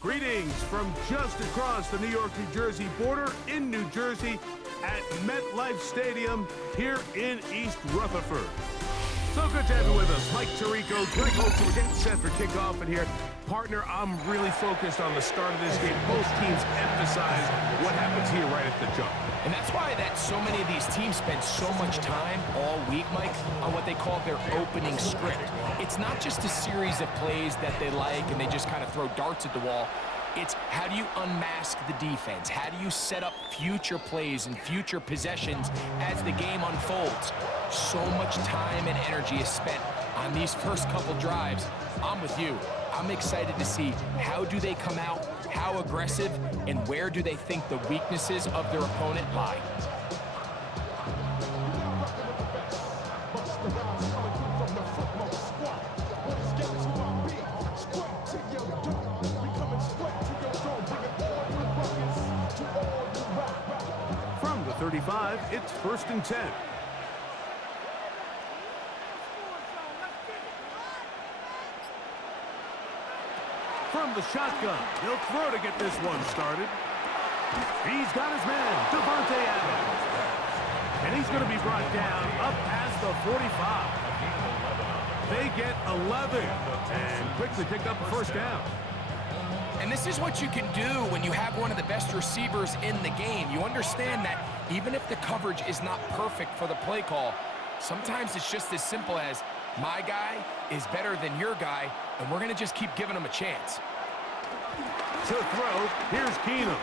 Greetings from just across the New York-New Jersey border in New Jersey at MetLife Stadium here in East Rutherford. So good to have you with us. Mike Tirico, Greg Holtz, we're getting set for kickoff in here. Partner, I'm really focused on the start of this game. Both teams emphasize what happens here right at the jump. And that's why so many of these teams spend so much time all week, Mike, on what they call their opening script. It's not just a series of plays that they like and they just kind of throw darts at the wall. It's how do you unmask the defense? How do you set up future plays and future possessions as the game unfolds? So much time and energy is spent on these first couple drives. I'm with you. I'm excited to see how do they come out, how aggressive, and where do they think the weaknesses of their opponent lie. From the 35, it's 1st and 10. From the shotgun, he'll throw to get this one started. He's got his man, Davante Adams. And he's going to be brought down up past the 45. They get 11 and quickly pick up a first down. And this is what you can do when you have one of the best receivers in the game. You understand that even if the coverage is not perfect for the play call, sometimes it's just as simple as my guy is better than your guy, and we're going to just keep giving him a chance. To throw, here's Keenum.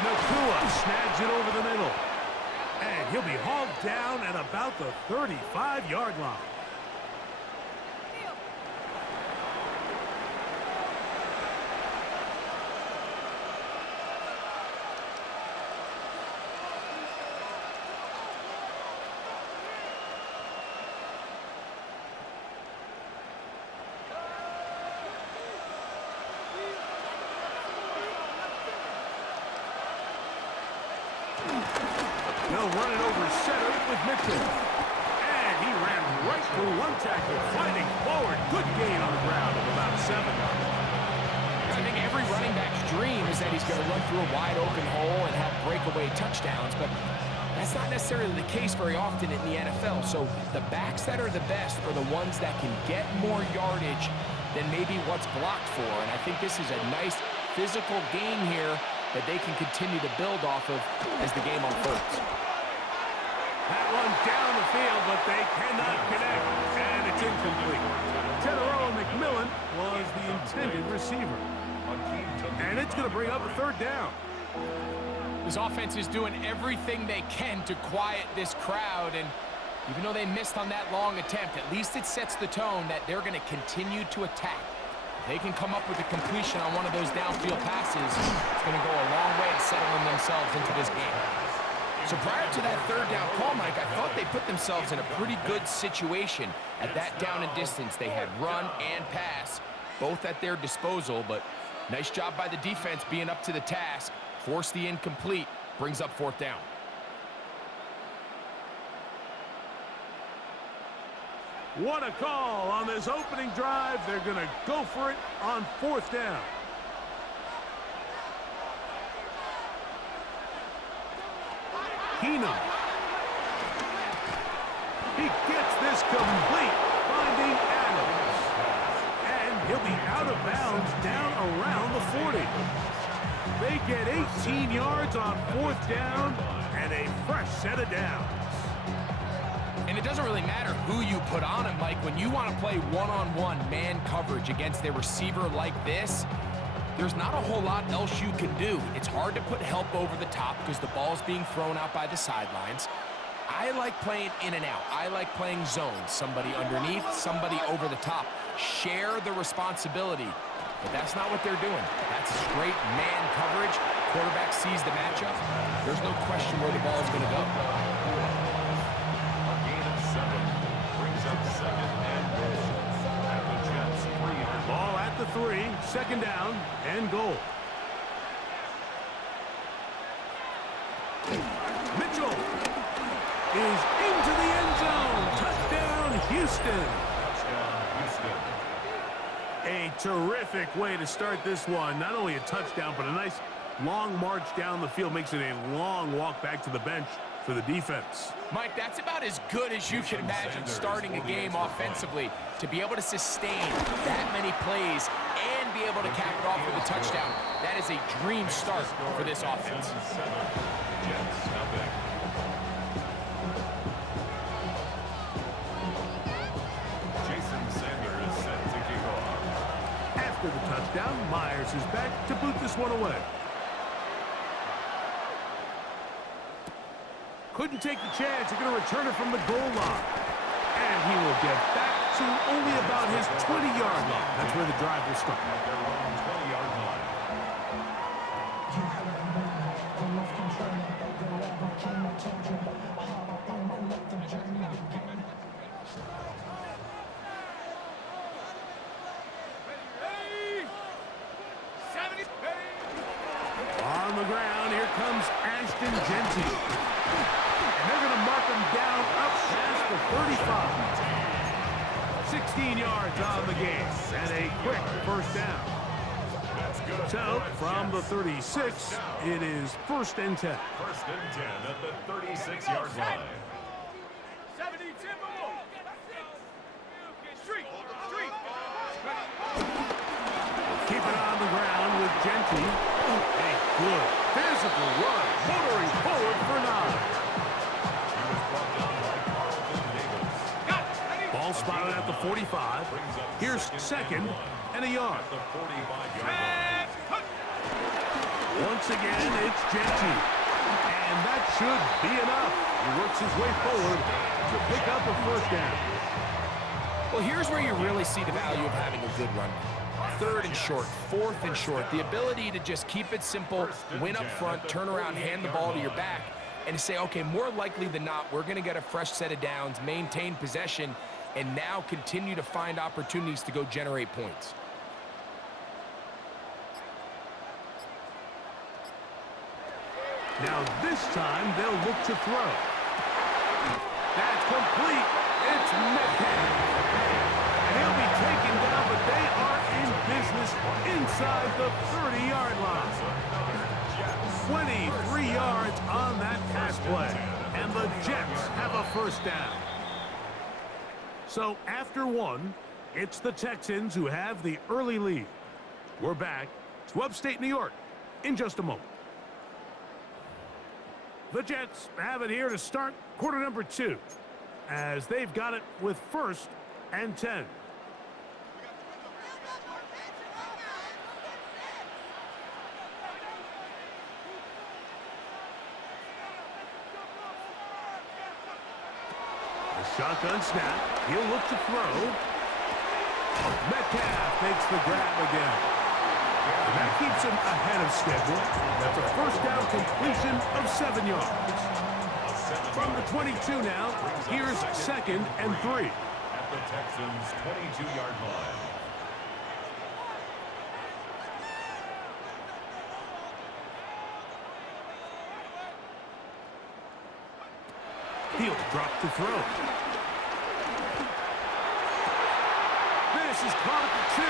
Nakua snags it over the middle. And he'll be hauled down at about the 35-yard line. They'll run it over center with Mitchell. And he ran right through one tackle, fighting forward. Good gain on the ground of about 7. I think every running back's dream is that he's going to run through a wide open hole and have breakaway touchdowns, but that's not necessarily the case very often in the NFL. So the backs that are the best are the ones that can get more yardage than maybe what's blocked for. And I think this is a nice physical game here that they can continue to build off of as the game unfolds. That one down the field, but they cannot connect, and it's incomplete. Teteroa McMillan was the intended receiver. And it's going to bring up a 3rd down. This offense is doing everything they can to quiet this crowd, and even though they missed on that long attempt, at least it sets the tone that they're going to continue to attack. If they can come up with a completion on one of those downfield passes, it's going to go a long way to settling themselves into this game. So prior to that 3rd down call, Mike, I thought they put themselves in a pretty good situation. At that down and distance, they had run and pass, both at their disposal, but nice job by the defense being up to the task. Force the incomplete, brings up 4th down. What a call on this opening drive. They're going to go for it on 4th down. Keenum. He gets this complete, finding Adams. And he'll be out of bounds down around the 40. They get 18 yards on 4th down and a fresh set of downs. And it doesn't really matter who you put on him, Mike. When you want to play one-on-one man coverage against a receiver like this, there's not a whole lot else you can do. It's hard to put help over the top because the ball's being thrown out by the sidelines. I like playing in and out. I like playing zones. Somebody underneath, somebody over the top. Share the responsibility. But that's not what they're doing. That's straight man coverage. Quarterback sees the matchup. There's no question where the ball is going to go. A gain of 7 brings up 2nd and goal. At the Jets 3. Ball at the 3, 2nd down and goal. Mitchell is into the end zone. Touchdown, Houston. Touchdown, Houston. A terrific way to start this one. Not only a touchdown, but a nice long march down the field. Makes it a long walk back to the bench for the defense. Mike, that's about as good as you can imagine starting a game offensively. To be able to sustain that many plays and be able to cap it off with a touchdown, that is a dream start for this offense. After the touchdown, Myers is back to boot this one away. Couldn't take the chance. They're going to return it from the goal line. And he will get back to only about his 20-yard line. That's where the drive will start. At their own 20-yard line. On the ground, here comes Didnt. And they're going to mark him down up past the 35. 16 yards on the game, and a quick first down. So, from the 36, it is 1st and 10. 1st and 10 at the 36-yard line. Keep it on the ground with Didnt. A good physical run, motoring forward for 9. Ball spotted at the 45. Here's 2nd and a yard. Once again, it's Didnt. And that should be enough. He works his way forward to pick up a 1st down. Well, here's where you really see the value of having a good run. 3rd and short, 4th and short. The ability to just keep it simple, win up front, turn around, hand the ball to your back, and to say, okay, more likely than not, we're going to get a fresh set of downs, maintain possession, and now continue to find opportunities to go generate points. Now this time they'll look to throw. That's complete. It's Metcalf. And he'll be taken down, but they are in business inside the 30-yard line. 23 yards on that pass play. And the Jets have a 1st down. So after 1, it's the Texans who have the early lead. We're back to upstate New York in just a moment. The Jets have it here to start quarter number 2, as they've got it with 1st and 10. The shotgun snap. He'll look to throw. Metcalf makes the grab again. And that keeps him ahead of schedule. That's a 1st down completion of 7 yards. From the 22 now, here's 2nd and 3. At the Texans' 22-yard line. He'll drop to throw. This is caught at the 2.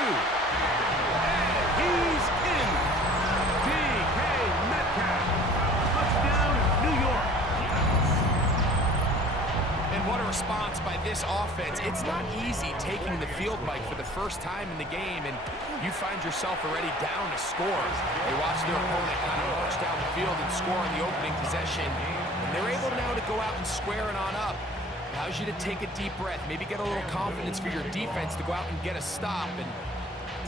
And he's in. D.K. Metcalf. Touchdown, New York. And what a response by this offense. It's not easy taking the field, Mike, for the first time in the game, and you find yourself already down to score. They watch their opponent kind of march down the field and score on the opening possession. And they're able now to go out and square it on up. Allows you to take a deep breath, maybe get a little confidence for your defense to go out and get a stop. And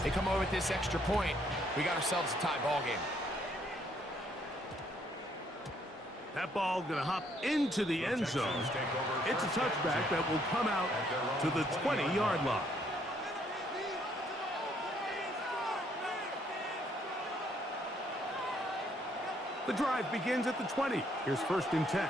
they come over with this extra point. We got ourselves a tie ball game. That ball going to hop into the end zone. It's a touchback that will come out to the 20-yard line. The drive begins at the 20. Here's 1st and 10.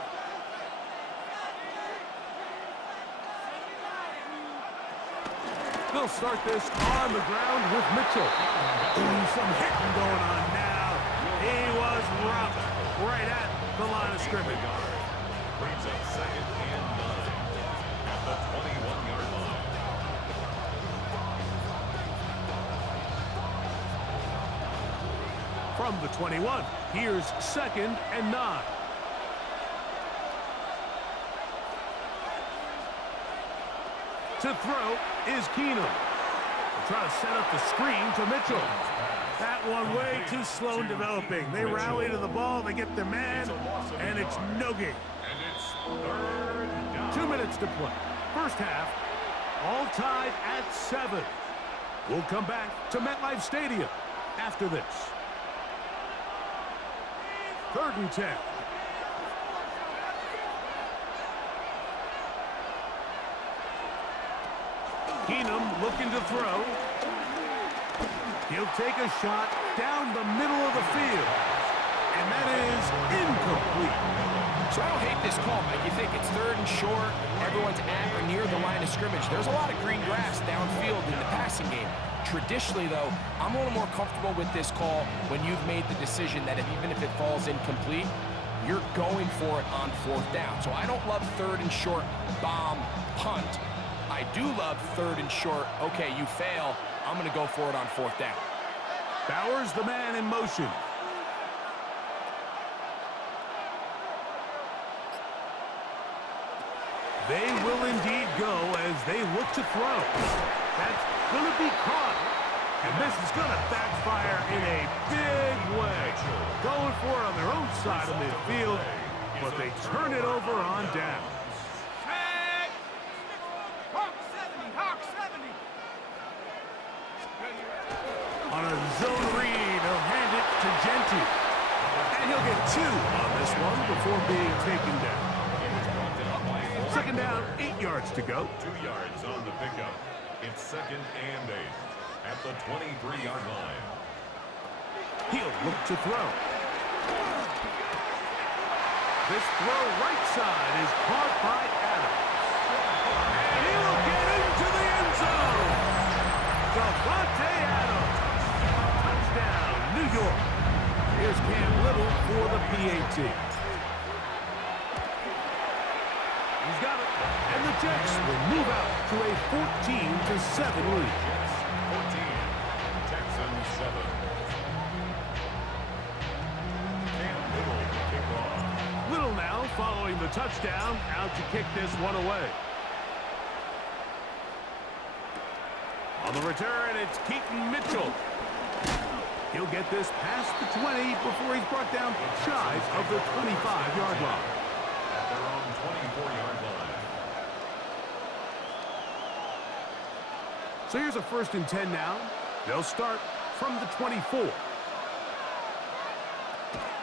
They'll start this on the ground with Mitchell. Ooh, some hitting going on now. He was rocked right at the line of scrimmage. Brings up 2nd and 9 at the 21-yard line. From the 21, here's 2nd and 9. To throw is Keenum. Try to set up the screen to Mitchell. That one way too slow in developing. They rally to the ball, they get their man, and it's no gain. And it's 3rd down. 2 minutes to play. First half, all tied at 7. We'll come back to MetLife Stadium after this. 3rd and 10. Keenum looking to throw. He'll take a shot down the middle of the field. And that is incomplete. So I don't hate this call, Mike. You think it's 3rd and short, everyone's at or near the line of scrimmage. There's a lot of green grass downfield in the passing game. Traditionally, though, I'm a little more comfortable with this call when you've made the decision that even if it falls incomplete, you're going for it on 4th down. So I don't love 3rd and short, bomb, punt. I do love 3rd and short, okay, you fail, I'm going to go for it on 4th down. Bowers, the man in motion. They will indeed go as they look to throw. That's going to be caught. And this is going to backfire in a big way. Going for it on their own side of midfield, but they turn it over on down. On a zone read, he'll hand it to Didnt. And he'll get 2 on this one before being taken down. 2nd down, 8 yards to go. 2 yards on the pickup. It's 2nd and 8 at the 23-yard line. He'll look to throw. This throw right side is caught by Adams. And he'll get into the end zone. Davante Adams. Touchdown, New York. Here's Cam Little for the PAT. He's got it. And the Jets will move out to a 14-7 lead. 14, Texans 7. Cam Little to kick off. Little now following the touchdown, out to kick this one away. On the return, it's Keaton Mitchell. He'll get this past the 20 before he's brought down shy of the 25-yard line. At their own 24-yard line. So here's a 1st and 10 now. They'll start from the 24.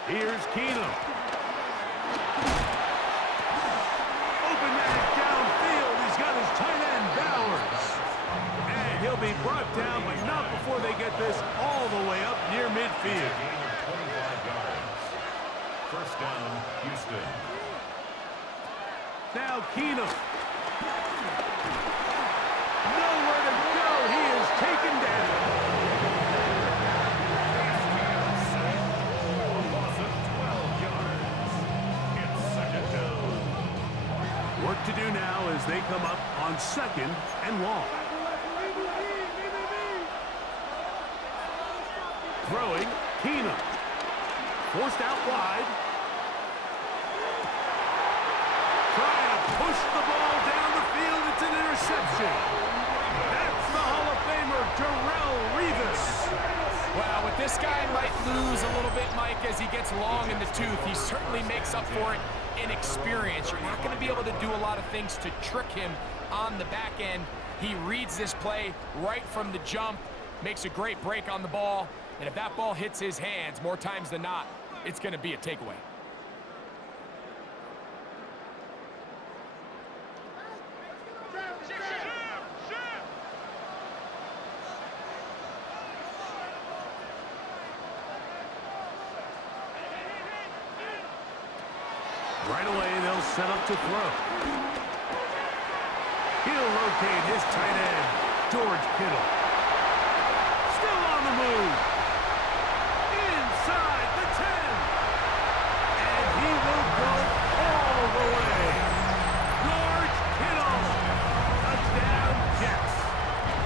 Here's Keenum. Open man downfield. He's got his tight end, Bowers. And he'll be brought down, but not before they get this all the way up near midfield. Gain of 25 yards. 1st down, Houston. Now Keenum. Nowhere to go. He is taken down. A loss of 12 yards. It's 2nd down. Work to do now as they come up on 2nd and long. Throwing, Keenum. Forced out wide. Trying to push the ball down the field. It's an interception. That's the Hall of Famer, Darrelle Revis. Well, with this guy might lose a little bit, Mike, as he gets long in the tooth. He certainly makes up for it in experience. You're not going to be able to do a lot of things to trick him on the back end. He reads this play right from the jump, makes a great break on the ball, and if that ball hits his hands more times than not, it's going to be a takeaway. Right away, they'll set up to throw. He'll locate his tight end, George Kittle. Still on the move. Inside the 10. And he will go all the way. George Kittle. Touchdown, Jets.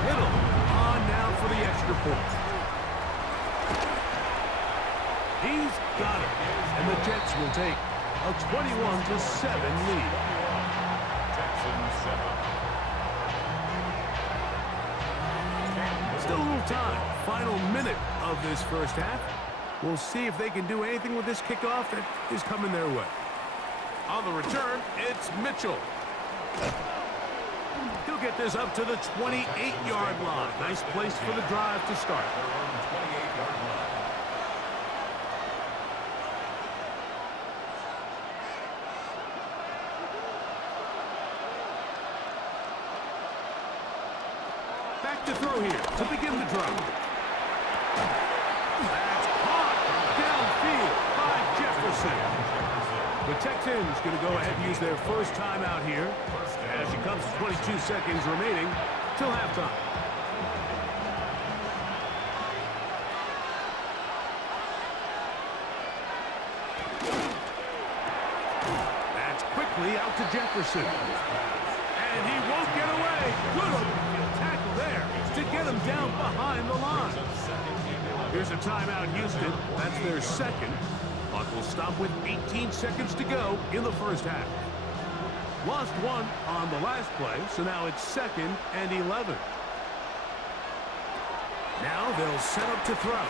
Kittle on now for the extra point. got it. And the Jets will take a 21-7 lead. Texans 7. Still a little time. Final minute of this first half. We'll see if they can do anything with this kickoff that is coming their way. On the return, it's Mitchell. He'll get this up to the 28-yard line. Nice place for the drive to start. Back to throw here to begin the drive. That's caught downfield by Jefferson. The Texans going to go ahead and use their first timeout here as it comes to 22 seconds remaining till halftime. That's quickly out to Jefferson. And he won't get away. Good open tackle there to get him down behind the line. Here's a timeout, Houston. That's their second. Clock will stop with 18 seconds to go in the first half. Lost one on the last play, so now it's 2nd and 11. Now they'll set up to throw.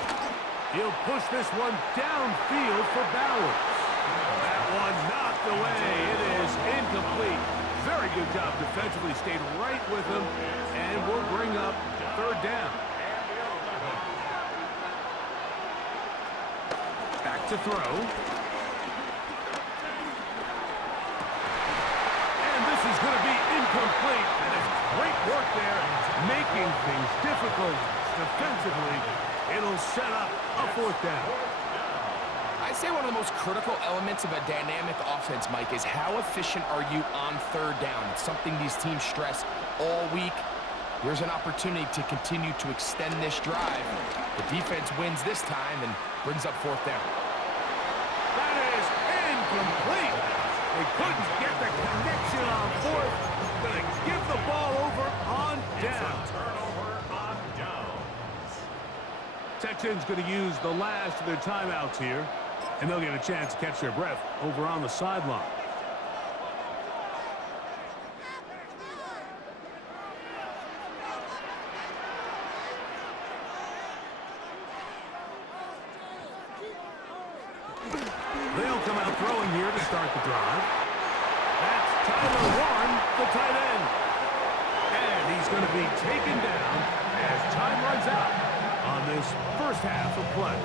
He'll push this one downfield for Bowers. That one knocked away. It is incomplete. Very good job defensively. Stayed right with him, and will bring up 3rd down. Back to throw. And this is going to be incomplete. And it's great work there, making things difficult defensively. It'll set up a 4th down. I'd say one of the most critical elements of a dynamic offense, Mike, is how efficient are you on 3rd down? It's something these teams stress all week. Here's an opportunity to continue to extend this drive. The defense wins this time and brings up 4th down. That is incomplete. They couldn't get the connection on 4th. Gonna give the ball over on down. Turnover on downs. Texans gonna use the last of their timeouts here, and they'll get a chance to catch their breath over on the sideline. They'll come out throwing here to start the drive. That's Tyler Warren, the tight end. And he's going to be taken down as time runs out on this first half of play.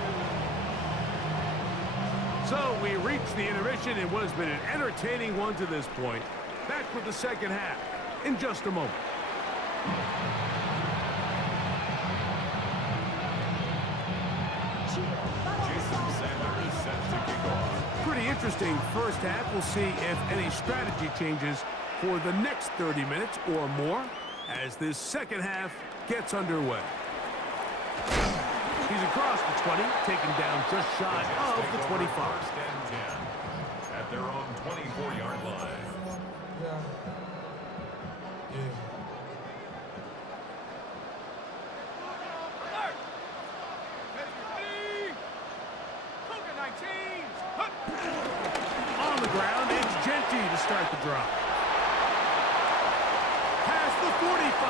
So we reach the intermission in what has been an entertaining one to this point. Back with the second half in just a moment. Pretty interesting first half. We'll see if any strategy changes for the next 30 minutes or more as this second half gets underway. He's across the 20, taken down just shy of the 25. 1st and 10 at their own 24-yard line. On the ground, it's Didnt to start the drive. Past the 45.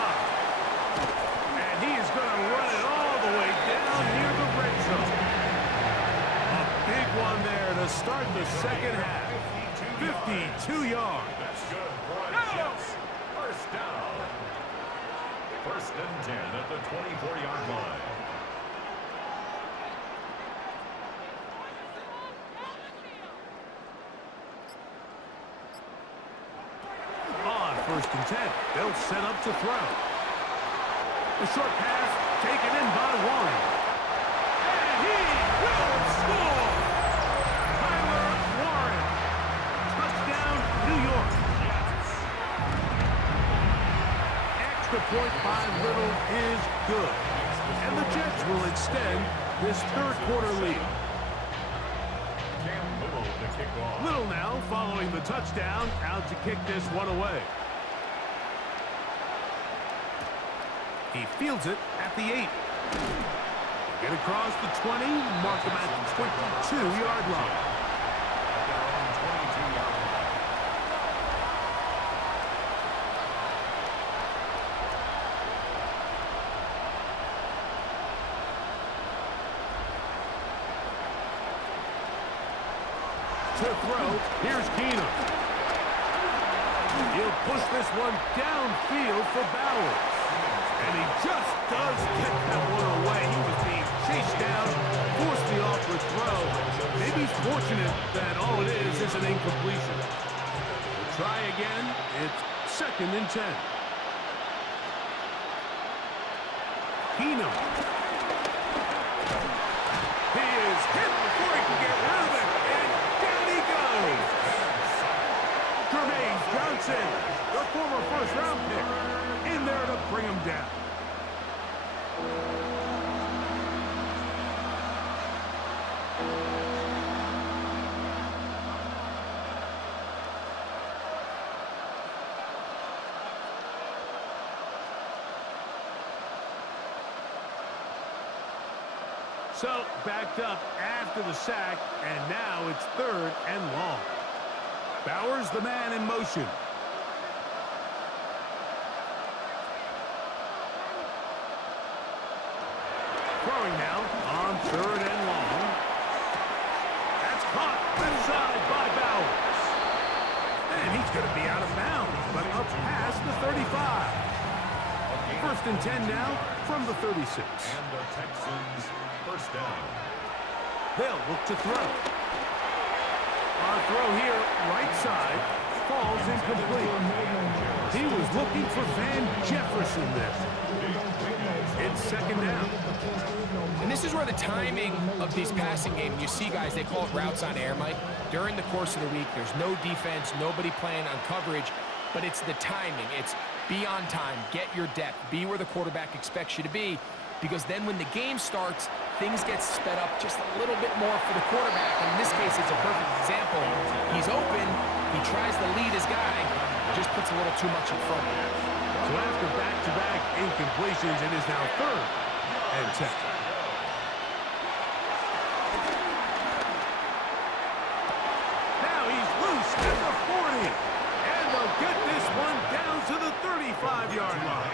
And he is going to run it all the way down near the red zone. A big one there to start the second half. 52 yards. That's good for a Jets. 1st down. 1st and 10 at the 24-yard line. On 1st and 10, they'll set up to throw. The short pass taken in by Warren. And he will score! Tyler Warren. Touchdown, New York. Extra point by Little is good. And the Jets will extend this 3rd quarter lead. Little now following the touchdown, out to kick this one away. He fields it at the 8. Get across the 20, mark them at the 22-yard line. At their own 22-yard line. To throw, here's Keenum. He'll push this one downfield for Bowers. And he just does get that one away. He was being chased down, forced the awkward throw. Maybe he's fortunate that all it is an incompletion. We'll try again. It's 2nd and 10. Keenum. He is hit before he can get rid of it. And down he goes. Jermaine Johnson, the former first-round pick, in there to bring him down. So, backed up after the sack, and now it's 3rd and long. Bowers, the man in motion. Throwing now on 3rd and long. That's caught left side by Bowers. And he's going to be out of bounds, but up past the 35. 1st and 10 now from the 36. And the Texans first down. They'll look to throw. On throw here, right side, falls incomplete. He was looking for Van Jefferson there. It's 2nd down. And this is where the timing of these passing games, you see guys, they call it routes on air, Mike. During the course of the week, there's no defense, nobody playing on coverage, but it's the timing. It's be on time, get your depth, be where the quarterback expects you to be, because then when the game starts, things get sped up just a little bit more for the quarterback. In this case, it's a perfect example. He's open, he tries to lead his guy, just puts a little too much in front of him. So after back-to-back incompletions, it is now 3rd and 10. Now he's loose at the 40. And they'll get this one down to the 35-yard line.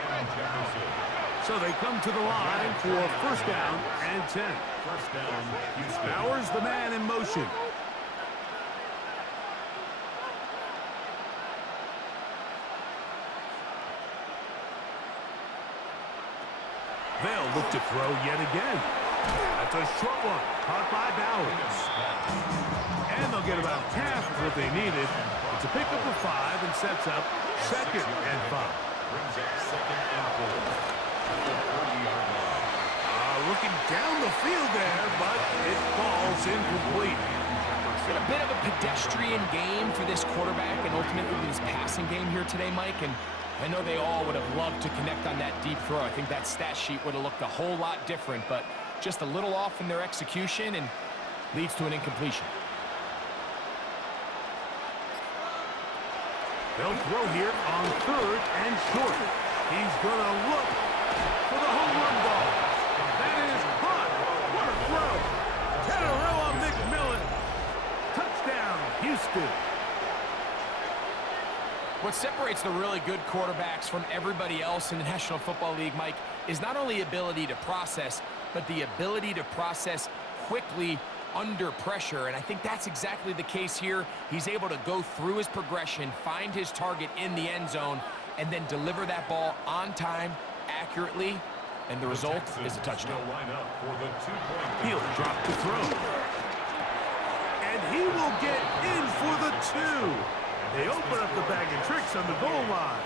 So they come to the line for 1st down and 10. First down, Houston. Bowers, the man in motion. They'll look to throw yet again. That's a short one, caught by Bowers. And they'll get about half of what they needed. It's a pickup of 5 and sets up 2nd and 5. Brings up 2nd and 4. At the 40-yard line. Looking down the field there, but it falls incomplete. It's been a bit of a pedestrian game for this quarterback and ultimately this passing game here today, Mike. And I know they all would have loved to connect on that deep throw. I think that stat sheet would have looked a whole lot different, but just a little off in their execution and leads to an incompletion. They'll throw here on 3rd and short. He's going to look for the home run ball. That is caught. What a throw. Teteroa McMillan. Touchdown, Houston. What separates the really good quarterbacks from everybody else in the National Football League, Mike, is not only ability to process, but the ability to process quickly under pressure. And I think that's exactly the case here. He's able to go through his progression, find his target in the end zone, and then deliver that ball on time, accurately, and the result is a touchdown. He'll drop the throw. And he will get in for the 2. They open up the bag of tricks on the goal line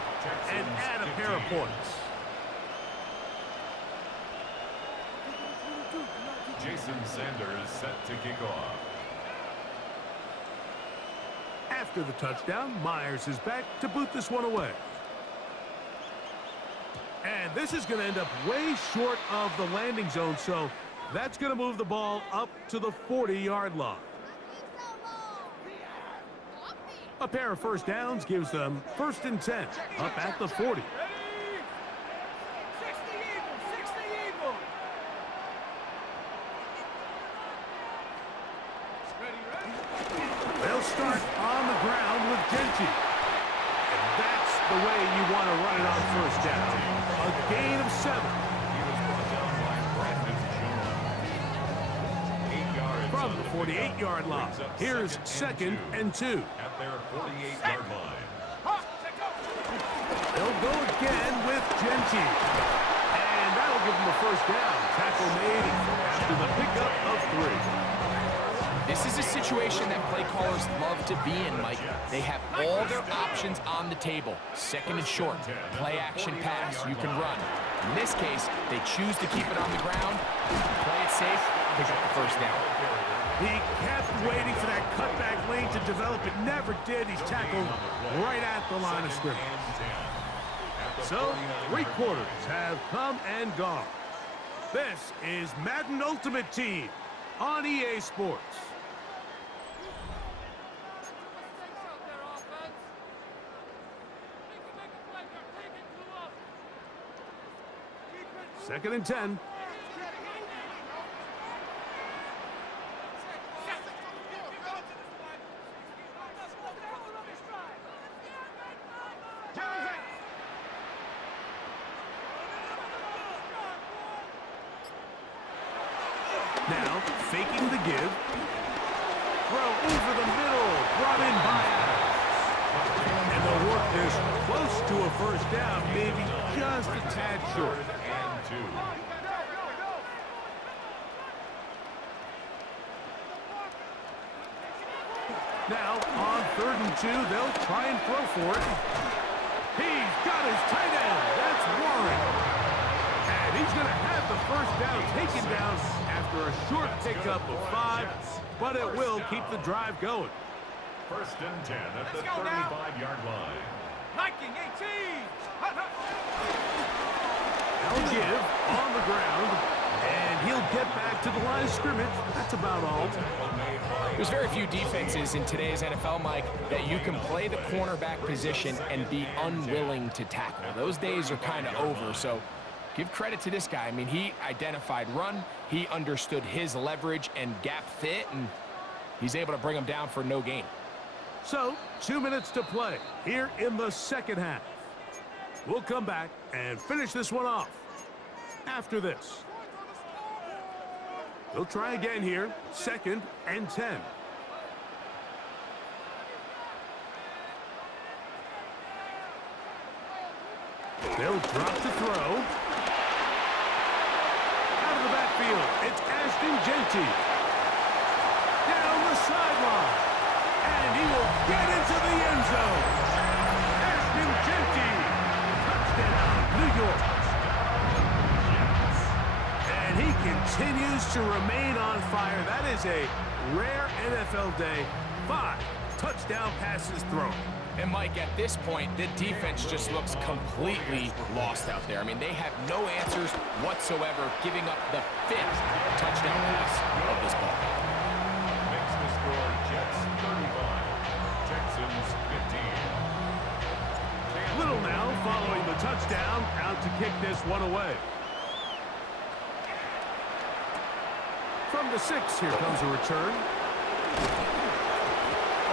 and add a pair of points. Jason Sanders set to kick off. After the touchdown, Myers is back to boot this one away. And this is going to end up way short of the landing zone, so that's going to move the ball up to the 40-yard line. A pair of first downs gives them 1st and 10, up at the 40. They'll start on the ground with Didnt. And that's the way you want to run it on first down. A gain of 7. From the 48-yard line, here's 2nd and 2. At their 48-yard line. They'll go again with Didnt. And that'll give them a first down. Tackle made after the pickup of 3. This is a situation that play callers love to be in, Mike. They have all their options on the table. 2nd and short, play action pass, you can run. In this case, they choose to keep it on the ground, play it safe, pick up the first down. He kept waiting for that cutback lane to develop. It never did. He's tackled right at the line of scrimmage. So, 3 quarters have come and gone. This is Madden Ultimate Team on EA Sports. Second and 10. Now, faking the give. Throw over the middle. Brought in by Adams. And they'll work this close to a first down, maybe just a tad short. Now, on 3rd and 2, they'll try and throw for it. He's got his tight end. That's Warren. And he's going to have the first down taken down after a short pickup of 5, but it will keep the drive going. 1st and 10 at the 35-yard line. Viking 18! They'll give on the ground, and he'll get back to the line of scrimmage. That's about all. There's very few defenses in today's NFL, Mike, that you can play the cornerback position and be unwilling to tackle. Those days are kind of over, so give credit to this guy. I mean, he identified run, he understood his leverage and gap fit, and he's able to bring him down for no gain. So, 2 minutes to play here in the second half. We'll come back and finish this one off after this. They'll try again here, 2nd and 10. They'll drop to throw. Out of the backfield, it's Didnt. Down the sideline. And he will get into the end zone. Didnt. Touchdown, New York. And he continues to remain on fire. That is a rare NFL day. 5 touchdown passes thrown. And Mike, at this point, the defense just looks completely lost out there. I mean, they have no answers whatsoever, giving up the 5th touchdown pass of this ball game. Makes the score Jets 35, Texans 15. Little now following the touchdown, out to kick this one away. From the 6, here comes a return.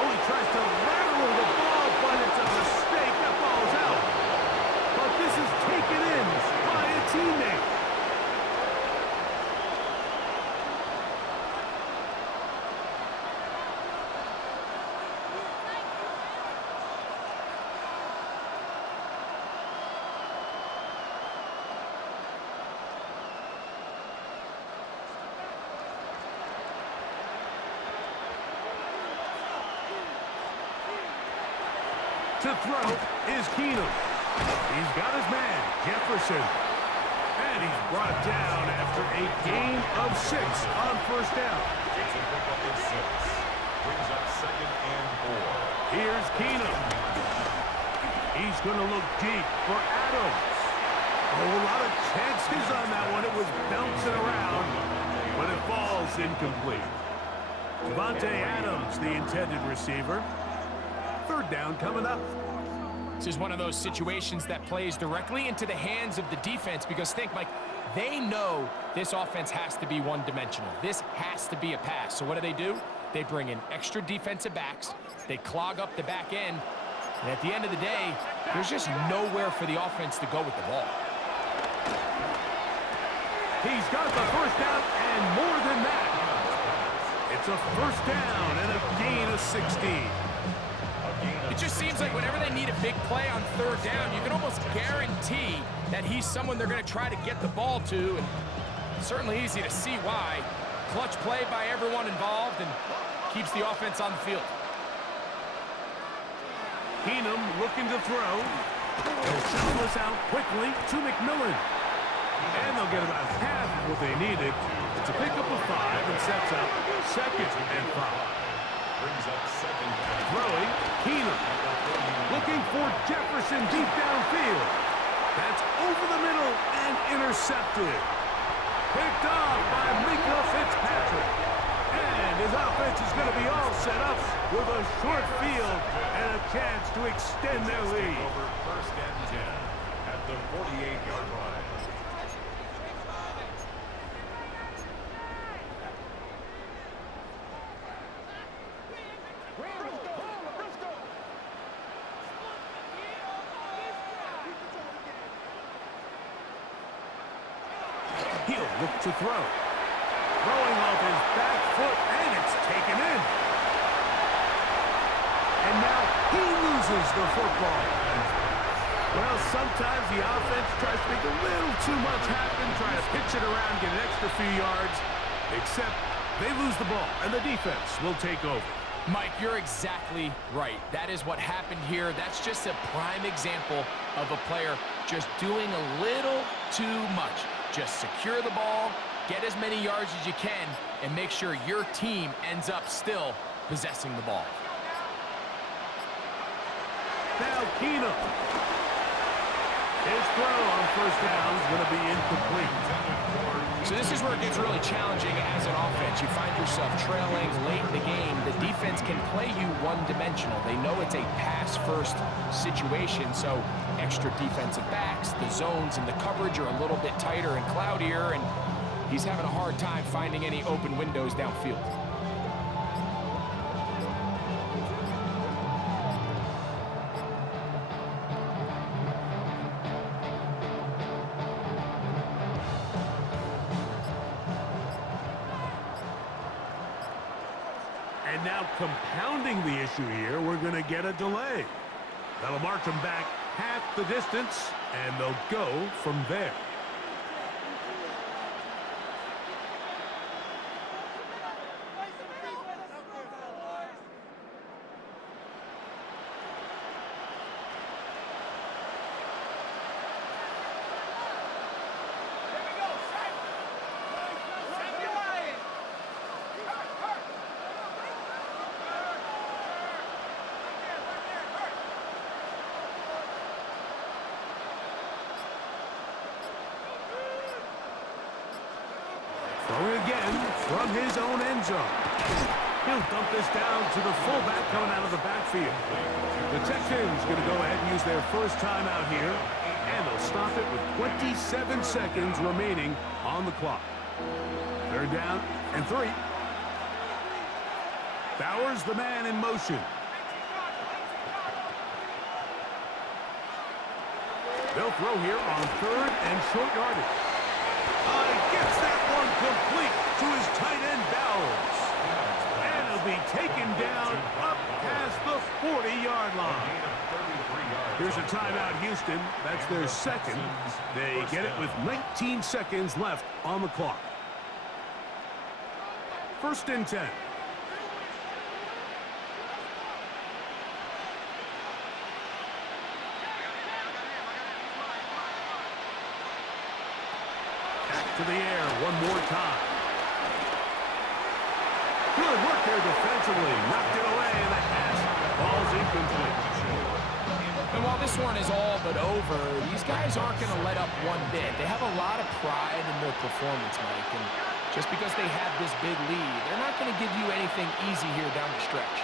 Oh, he tries to lateral the ball, but it's a mistake. That ball's out. But this is taken in by a teammate. To throw is Keenum. He's got his man, Jefferson. And he's brought down after a gain of 6 on first down. It's a pickup of 6. Brings up 2nd and 4. Here's Keenum. He's going to look deep for Adams. Oh, a lot of chances on that one. It was bouncing around, but it falls incomplete. Davante Adams, the intended receiver. 3rd down coming up. This is one of those situations that plays directly into the hands of the defense because think, Mike, they know this offense has to be one-dimensional. This has to be a pass. So what do? They bring in extra defensive backs. They clog up the back end. And at the end of the day, there's just nowhere for the offense to go with the ball. He's got the first down and more than that. It's a first down and a gain of 16. It just seems like whenever they need a big play on third down, you can almost guarantee that he's someone they're going to try to get the ball to. And it's certainly easy to see why. Clutch play by everyone involved and keeps the offense on the field. Keenum looking to throw. He'll settle this out quickly to McMillan. And they'll get about half of what they needed. It's a pickup of 5 and sets up 2nd and 5. Brings up 2nd down. Throwing, Keenum. Looking for Jefferson deep downfield. That's over the middle and intercepted. Picked off by Mika Fitzpatrick. And his offense is going to be all set up with a short field and a chance to extend their lead. Over 1st and 10 at the 48-yard line. He'll look to throw. Throwing off his back foot, and it's taken in. And now he loses the football. Well, sometimes the offense tries to make a little too much happen, try to pitch it around, get an extra few yards, except they lose the ball, and the defense will take over. Mike, you're exactly right. That is what happened here. That's just a prime example of a player just doing a little too much. Just secure the ball, get as many yards as you can, and make sure your team ends up still possessing the ball. Now Keenum. His throw on first down is going to be incomplete. So this is where it gets really challenging as an offense. You find yourself trailing late in the game. The defense can play you one-dimensional. They know it's a pass-first situation, so extra defensive backs, the zones and the coverage are a little bit tighter and cloudier, and he's having a hard time finding any open windows downfield. And now compounding the issue here, we're going to get a delay. That'll march them back half the distance, and they'll go from there. Throwing again from his own end zone. He'll dump this down to the fullback coming out of the backfield. The Texans going to go ahead and use their first timeout here, and they'll stop it with 27 seconds remaining on the clock. 3rd down and 3. Bowers the man in motion. They'll throw here on 3rd and short yardage. Gets that one complete to his tight end, Bowers. And it'll be taken down up past the 40-yard line. Here's a timeout, Houston. That's their second. They get it with 19 seconds left on the clock. 1st and 10. To the air one more time. Good work there defensively. Knocked it away, and the pass falls incomplete. And while this one is all but over, these guys aren't going to let up one bit. They have a lot of pride in their performance, Mike. And just because they have this big lead, they're not going to give you anything easy here down the stretch.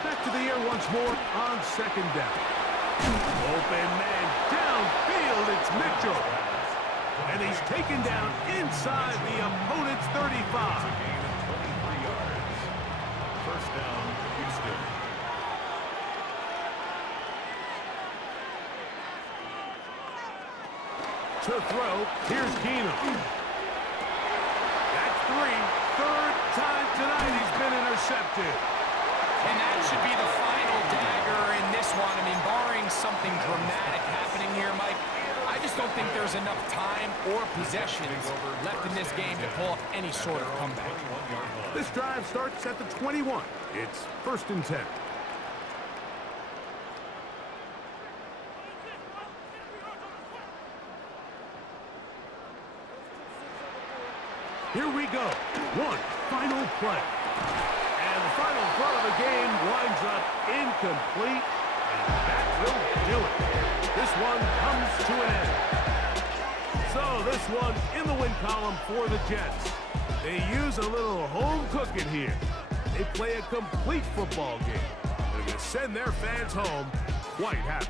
Back to the air once more on 2nd down. Open man downfield. It's Mitchell. And he's taken down inside the opponent's 35. First down, Houston. To throw, here's Keenum. That's 3. Third time tonight he's been intercepted. And that should be the final dagger in this one. I mean, barring something dramatic happening here, Mike, I just don't think there's enough time or possessions left in this game to pull off any sort of comeback. This drive starts at the 21. It's 1st and 10. Here we go. One final play. And the final throw of the game winds up incomplete. And that will do it. This one comes to an end. So this one in the win column for the Jets. They use a little home cooking here. They play a complete football game. They're going to send their fans home quite happy.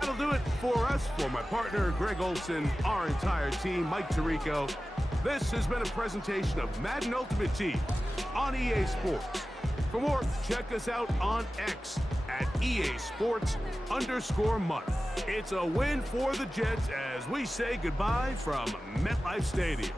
That'll do it for us. For my partner, Greg Olson, our entire team, Mike Tirico, this has been a presentation of Madden Ultimate Team on EA Sports. For more, check us out on X at EA Sports_Mutt. It's a win for the Jets as we say goodbye from MetLife Stadium.